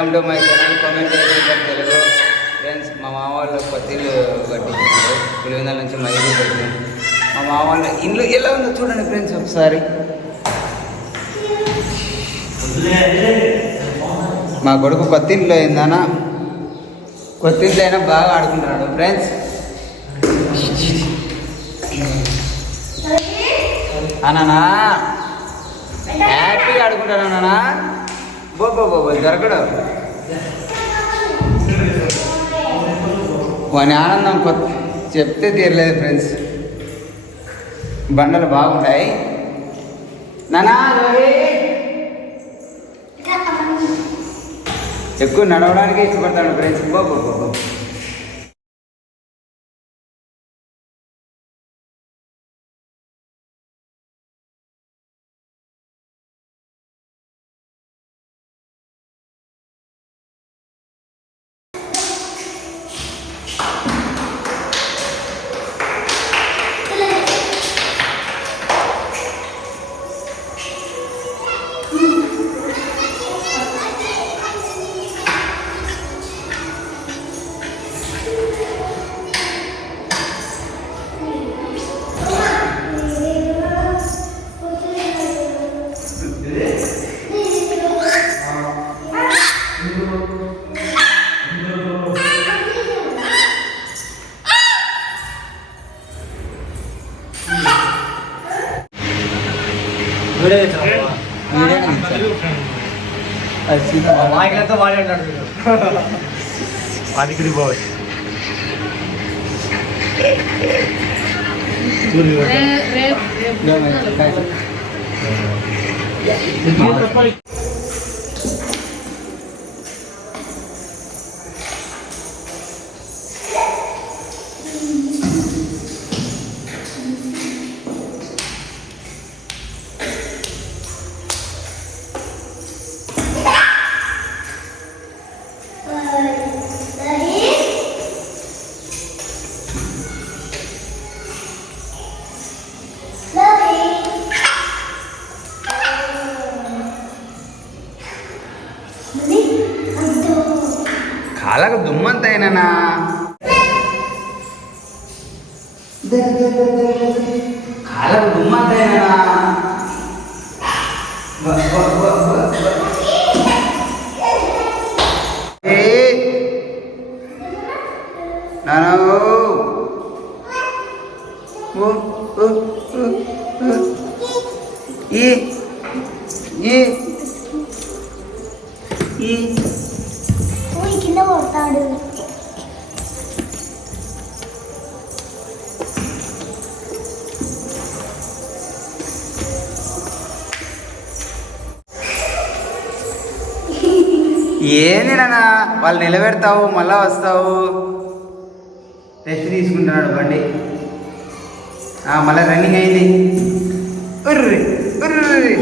Welcome to my channel. Comment Telugu. Friends మా మామ వాళ్ళు కొత్త ఇల్లు కట్టించారు. పులివెందల నుంచి మా ఇల్లు మా మామ వాళ్ళ ఇల్లు ఎలా ఉందో చూడండి ఫ్రెండ్స్ ఒకసారి. మా కొడుకు కొత్త ఇల్లు అయిందనా కొత్త ఇల్లు అయినా బాగా ఆడుకుంటున్నాడు. ఫ్రెండ్స్ అన్నానా? హ్యాపీగా ఆడుకుంటాను అన్నానా? బో బో బో వాని ఆనందం కొత్త చెప్తే తీరలేదు ఫ్రెండ్స్ బండలు బాగుంటాయి. నానా ఎక్కువ నడవడానికి ఇష్టపడతాడు ఫ్రెండ్స్ బాబు బాబు బో బో మాయకులంతా వాడే ఉంటాడు వీడు. వాడికి బాయ్ ಕಾಲ ಗುಮ್ಮತ್ತ ఏంది నాన్న వాళ్ళు నిలబెడతావు మళ్ళా వస్తావు. రెస్ట్ తీసుకుంటున్నాడు బండి. మళ్ళీ రన్నింగ్ అయింది. ఉర్రి ఉర్రి.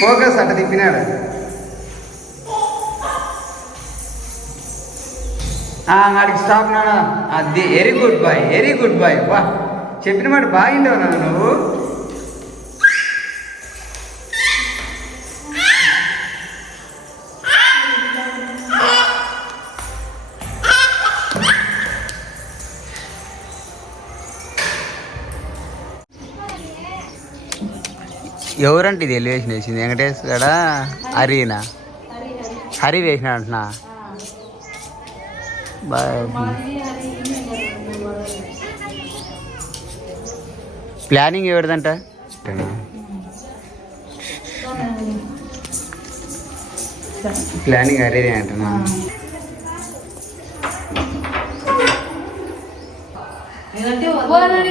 ఫోకస్ అట్ట తిప్పినాడు. ఆ, ఆడికి స్టాప్ నాన్న. అది very good boy very good boy వా చెప్పిన మాట బాగుండవు నాన్న నువ్వు. ఎవరంటే ఇది ఎలివేషన్ వేసింది? వెంకటేష్ గడ? హరినా? హరి వేసిన అంటున్నా? ప్లానింగ్ ఎవరిదంట? ప్లానింగ్ హరినే అంటున్నా. వాళ్ళని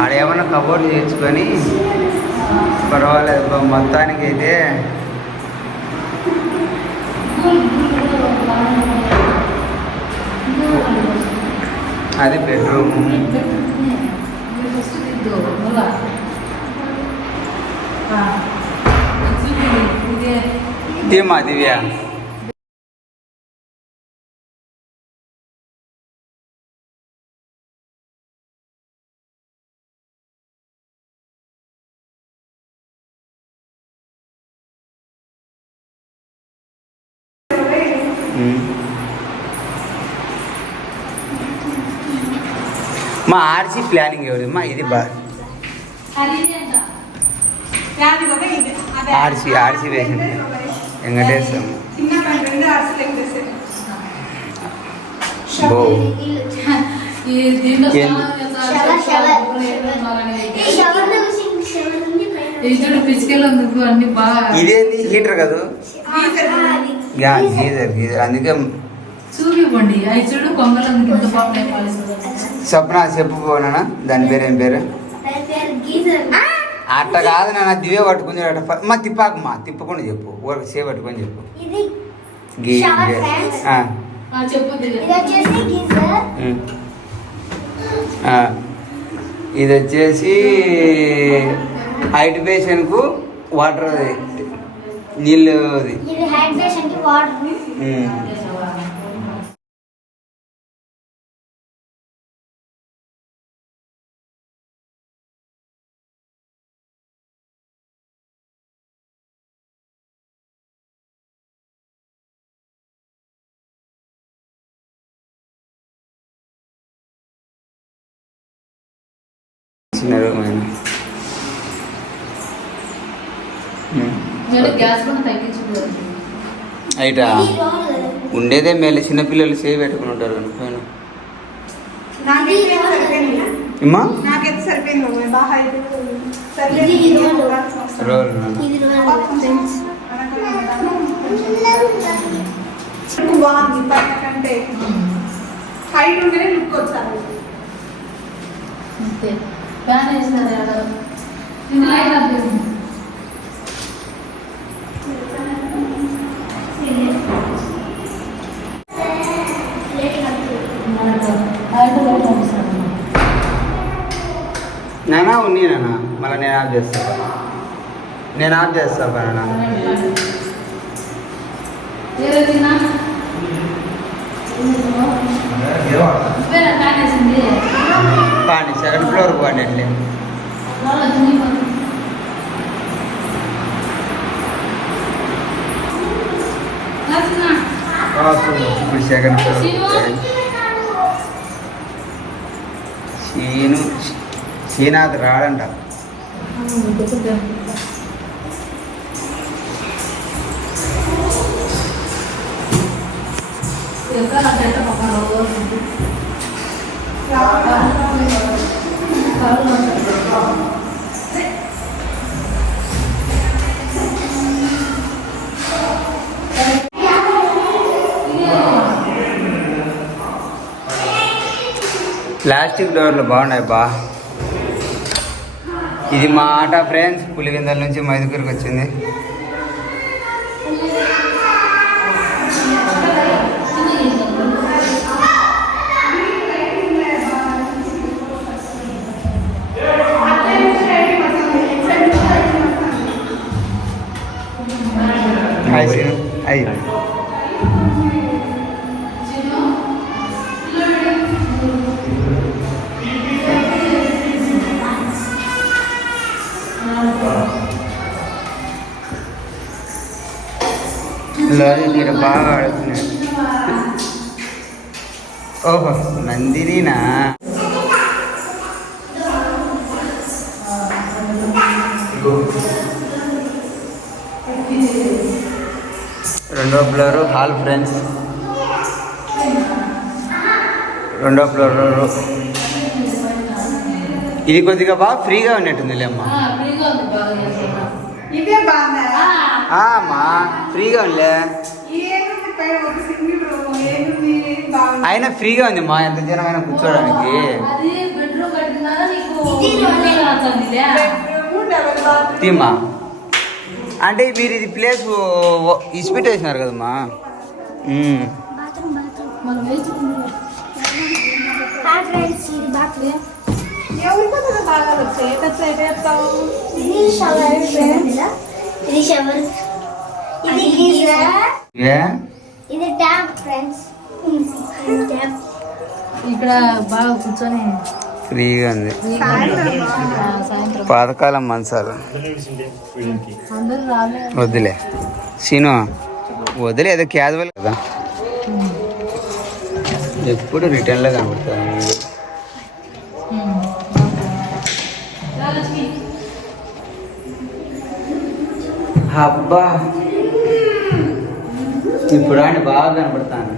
ఆడేమన్నా కబోర్డ్ చేర్చుకొని పర్వాలేదు మొత్తానికి అయితే అది బెడ్రూమ్. ఏమా దివ్యా. మా ఆర్సీ ప్లానింగ్ ఎవరు? మా ఇది బా ఆర్సీ ఆర్సీ వేసింది. వెంకటేశ్వరం. ఇదేంది? హీటర్ కదా? Geyser geyser. అందుకే చూపివ్వండి. అవి చూడు కొంగలు స్వప్న చెప్పు పోనా దాని పేరు ఏం పేరు? దాని పేరు గీజర్. ఆ, అట్ట కాదు నాన్న. దివే పట్టుకుని అట్ట మా తిప్పాకు మా తిప్పకుండా చెప్పు. ఊరికి సేవ్ పట్టుకొని చెప్పు. ఇది వచ్చేసి గీజర్. ఉమ్. ఆ, ఇది వచ్చేసి హైట్ బేషన్కు వాటర్ అది. నీళ్ళు అది. రోల్. ఉండాల్సిన అవసరం రోల్ నాన్న. ఇది రోల్ ఫ్రెండ్స్. లుక్ బాగుంది పైన కంటే హైట్ ఉంటేనే లుక్ వచ్చారు అంతే ఫ్యాన్ లైట్ ఆఫ్ నానా నాన్న మళ్ళీ నేను ఆఫ్ చేస్తాను నేను ఆఫ్ చేస్తాను నాన్న వేరే తిన్నా వేరే ఫ్యాన్ వేసింది పాండి సెకండ్ ఫ్లోర్ ఇప్పుడు సెకండ్ ఫ్లోర్ సీను శ్రీనాథ్ రాడంట. ఎక్కడ ప్లాస్టిక్ డోర్లు బాగున్నాయి బా. ఇది మా ఆట ఫ్రెండ్స్ పులిగిందల నుంచి మైదుకూరుకి వచ్చింది హాయ్ సీను హాయ్ పిల్లలు మీరు బాగా ఆడుతున్నారు ఓహో నందినినా రెండో ఫ్లోర్ హాల్ ఫ్రెండ్స్. రెండో ఫ్లోర్ ఇది కొద్దిగా బాగా ఫ్రీగా ఉన్నట్టుంది లేమ్మా ఫ్రీగా ఉంది బాగా చేస్తున్నా. ఇదే బాగుందా ఆ, అమ్మా ఫ్రీగా ఉందిలే. అయినా ఫ్రీగా ఉంది మా ఎంత జనమైనా కూర్చోడానికి. అది బెడ్రూమ్ కట్టినారా నీకు? ఇది రోలే. నచ్చిందిలే? బెడ్రూమ్ డబల్ బాత్రూమ్ తీమా అంటే మీరు ఇది ప్లేస్ ఇస్పిట్ వేసినారు కదమ్మా? ఇది బాగా ఫ్రెండ్స్ ట్యాప్ ఫ్రెండ్స్ ఇక్కడ బాగా కూర్చొని ఫ్రీగా ఉంది. పాతకాలం మంచాలు వద్దులే. సీను వదిలే ఏదో క్యాజువల్ కదా. ఎప్పుడు రిటర్న్లో కనబడతాను ముందు అబ్బా. ఇప్పుడు ఆయన బాగా కనబడతాను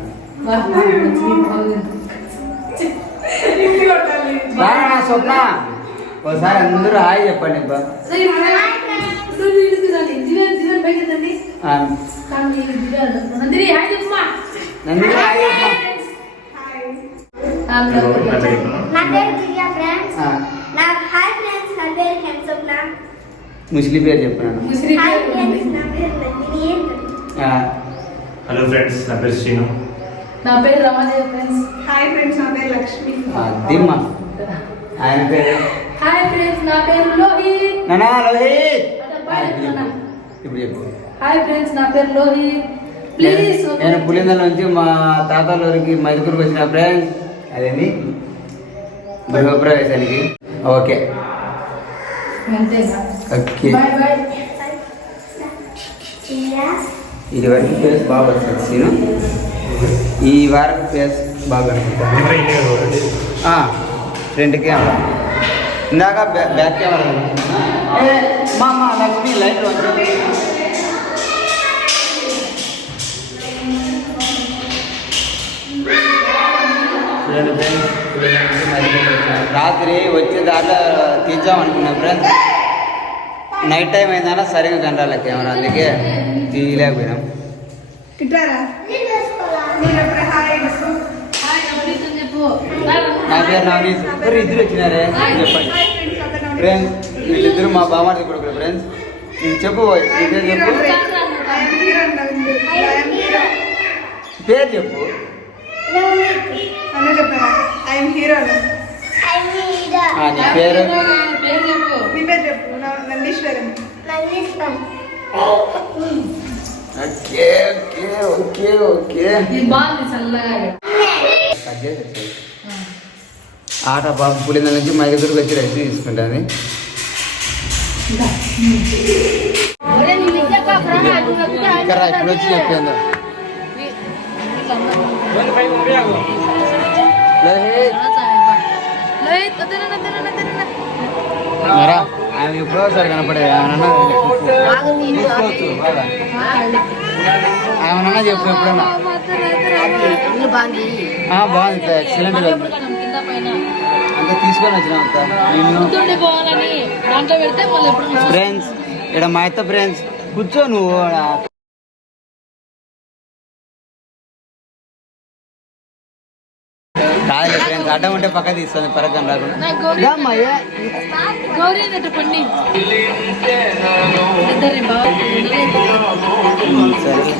బాగా నా స్వప్న? ఒకసారి అందరూ హాయ్ చెప్పండి నందిని హాయ్ చెప్పమ్మా. నా పేరు దివ్య ఫ్రెండ్స్. ఆ, నా హాయ్ ఫ్రెండ్స్ నా పేరు హెన్సప్న ముస్లిం పేరు చెప్పినాను హాయ్ ఫ్రెండ్స్ నా పేరు నందిని ఏంటి ఆ, హలో ఫ్రెండ్స్ నా పేరు శ్రీను. నా పేరు రమాదేవి ఫ్రెండ్స్. హాయ్ ఫ్రెండ్స్ నా పేరు లక్ష్మి. ఆ, దిమ్మ. ఆయన పేరు? హాయ్ ఫ్రెండ్స్ నా పేరు లోహిత్. నానా లోహిత్! ఇప్పుడు. చెప్పు. హాయ్ ఫ్రెండ్స్ నా పేరు లోహిత్. ప్లీజ్ నేను పులిందల నుంచి మా తాతలూరికి మైదుకూరుకి వచ్చిన ఫ్రెండ్స్ అదేంటి గృహప్రవేశానికి ఓకే. ఓకే. ఇది వరకు ఫేస్ బాగా వస్తుంది సీను. ఈ వారం ఫేస్ బాగా ఫ్రంట్ కెమెరా ఇందాక బ్యా- బ్యాక్ కెమెరా మా మా లక్ష్మి లైట్ రాత్రి వచ్చే దాంట్లో తీద్దామనుకున్నా ఫ్రెండ్స్. నైట్ టైం అయిందన్నా సరిగా కనరాలే కెమెరా అందుకే తీయలేకపోయినాం ఇట్లారా నేను వేసుకోవాలా నేను ఎప్పుడు హాయ్ చెప్పు. హాయ్ నవనీత్ అని చెప్పు నా పేరు నవనీత్ ఎవరు ఇద్దరు వచ్చినారే? చెప్పండి. ఫ్రెండ్స్ వీళ్ళిద్దరు మా బామార్ది కొడుకులు ఫ్రెండ్స్. ఇది చెప్పు నీ పేరు? చెప్పు. పేరు చెప్పు. నీ పేరు ఓకే ఓకే ఓకే ఆట బాబు పులింద నుంచి మా దగ్గరకు వచ్చి రెస్ట్ తీసుకుంటుంది. ఇక్కడ ఇప్పుడు వచ్చి చెప్పాను ఆమె ఆయన ఎప్పుడో సార్ కనపడే ఏమన్నా చూసుకోవచ్చు చెప్పు ఎప్పుడన్నా. బాగుంది. ఎక్సలెంట్ అంత తీసుకొని వచ్చిన అంత నిన్ను ఫ్రెండ్స్ ఇక్కడ మా అత్త ఫ్రెండ్స్ కూర్చో నువ్వు ఫ్రెండ్స్ అడ్డం ఉంటే పక్క తీస్తుంది పరకం రాకుండా. సరే.